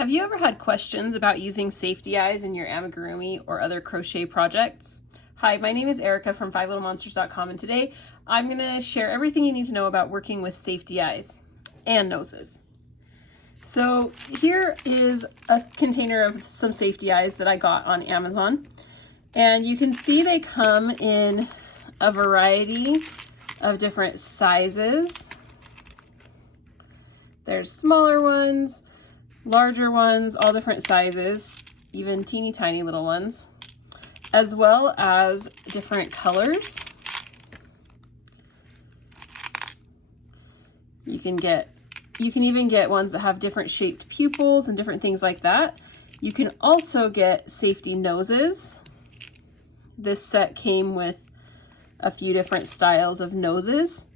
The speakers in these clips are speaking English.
Have you ever had questions about using safety eyes in your amigurumi or other crochet projects? Hi, my name is Erica from 5littlemonsters.com, and today I'm going to share everything you need to know about working with safety eyes and noses. So here is a container of some safety eyes that I got on Amazon, and you can see they come in a variety of different sizes. There's smaller ones, larger ones, all different sizes, even teeny tiny little ones, as well as different colors. You can even get ones that have different shaped pupils and different things like that. You can also get safety noses. This set came with a few different styles of noses.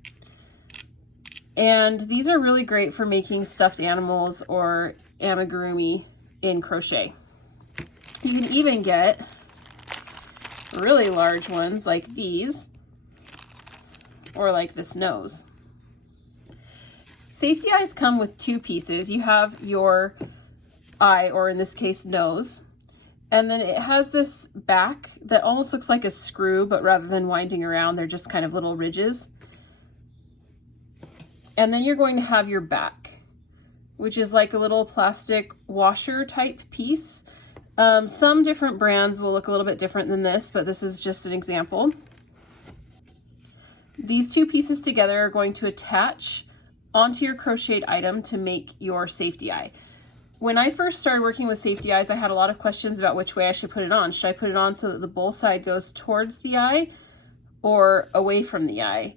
And these are really great for making stuffed animals or amigurumi in crochet. You can even get really large ones like these, or like this nose. Safety eyes come with two pieces. You have your eye, or in this case, nose, and then it has this back that almost looks like a screw, but rather than winding around, they're just kind of little ridges. And then you're going to have your back, which is like a little plastic washer type piece. Some different brands will look a little bit different than this, but this is just an example. These two pieces together are going to attach onto your crocheted item to make your safety eye. When I first started working with safety eyes, I had a lot of questions about which way I should put it on. Should I put it on so that the bull side goes towards the eye or away from the eye?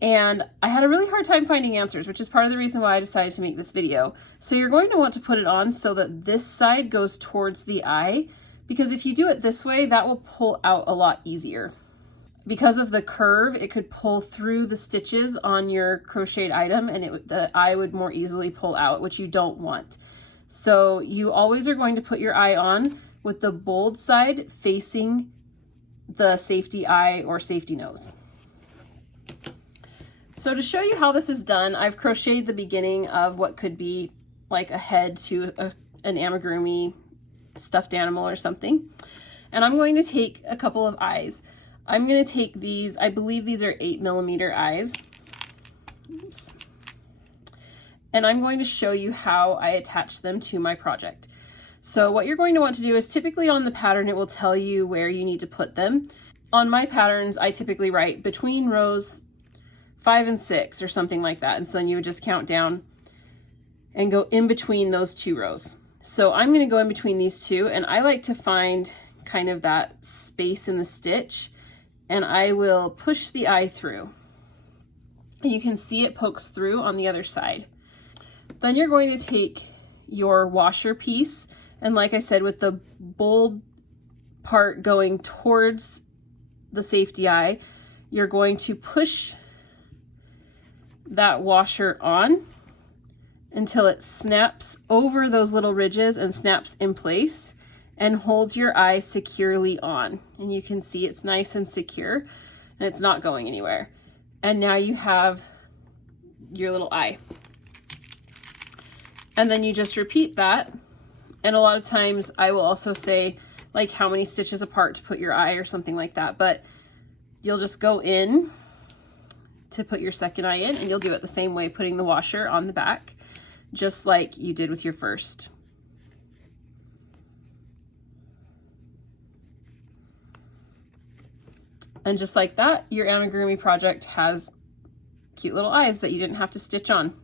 And I had a really hard time finding answers, which is part of the reason why I decided to make this video. So you're going to want to put it on so that this side goes towards the eye, because if you do it this way, that will pull out a lot easier. Because of the curve, it could pull through the stitches on your crocheted item, and the eye would more easily pull out, which you don't want. So you always are going to put your eye on with the bold side facing the safety eye or safety nose. So to show you how this is done, I've crocheted the beginning of what could be like a head to an amigurumi stuffed animal or something. And I'm going to take a couple of eyes. I'm going to take these, I believe these are 8mm eyes. Oops. And I'm going to show you how I attach them to my project. So what you're going to want to do is, typically on the pattern, it will tell you where you need to put them. On my patterns, I typically write between rows 5 and 6 or something like that. And so then you would just count down and go in between those two rows. So I'm going to go in between these two, and I like to find kind of that space in the stitch, and I will push the eye through. And you can see it pokes through on the other side. Then you're going to take your washer piece, and like I said, with the bold part going towards the safety eye, you're going to push that washer on until it snaps over those little ridges and snaps in place and holds your eye securely on. And you can see it's nice and secure and it's not going anywhere. And now you have your little eye. And then you just repeat that. And a lot of times I will also say like how many stitches apart to put your eye or something like that, but you'll just go in to put your second eye in, and you'll do it the same way, putting the washer on the back, just like you did with your first. And just like that, your amigurumi project has cute little eyes that you didn't have to stitch on.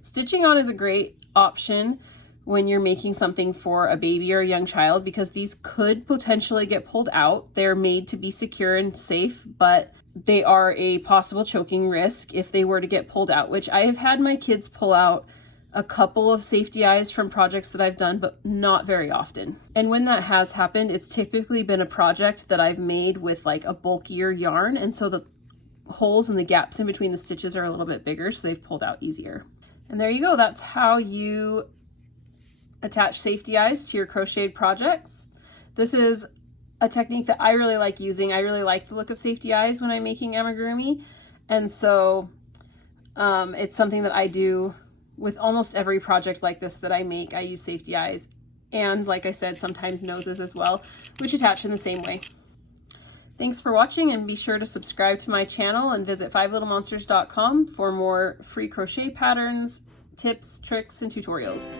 Stitching on is a great option when you're making something for a baby or a young child, because these could potentially get pulled out. They're made to be secure and safe, but they are a possible choking risk if they were to get pulled out, which I have had my kids pull out a couple of safety eyes from projects that I've done, but not very often. And when that has happened, it's typically been a project that I've made with like a bulkier yarn, and so the holes and the gaps in between the stitches are a little bit bigger, so they've pulled out easier. And there you go. That's how you attach safety eyes to your crocheted projects. This is a technique that I really like using. I really like the look of safety eyes when I'm making amigurumi, and so it's something that I do with almost every project like this that I make, I use safety eyes. And like I said, sometimes noses as well, which attach in the same way. Thanks for watching, and be sure to subscribe to my channel and visit 5littlemonsters.com for more free crochet patterns, tips, tricks, and tutorials.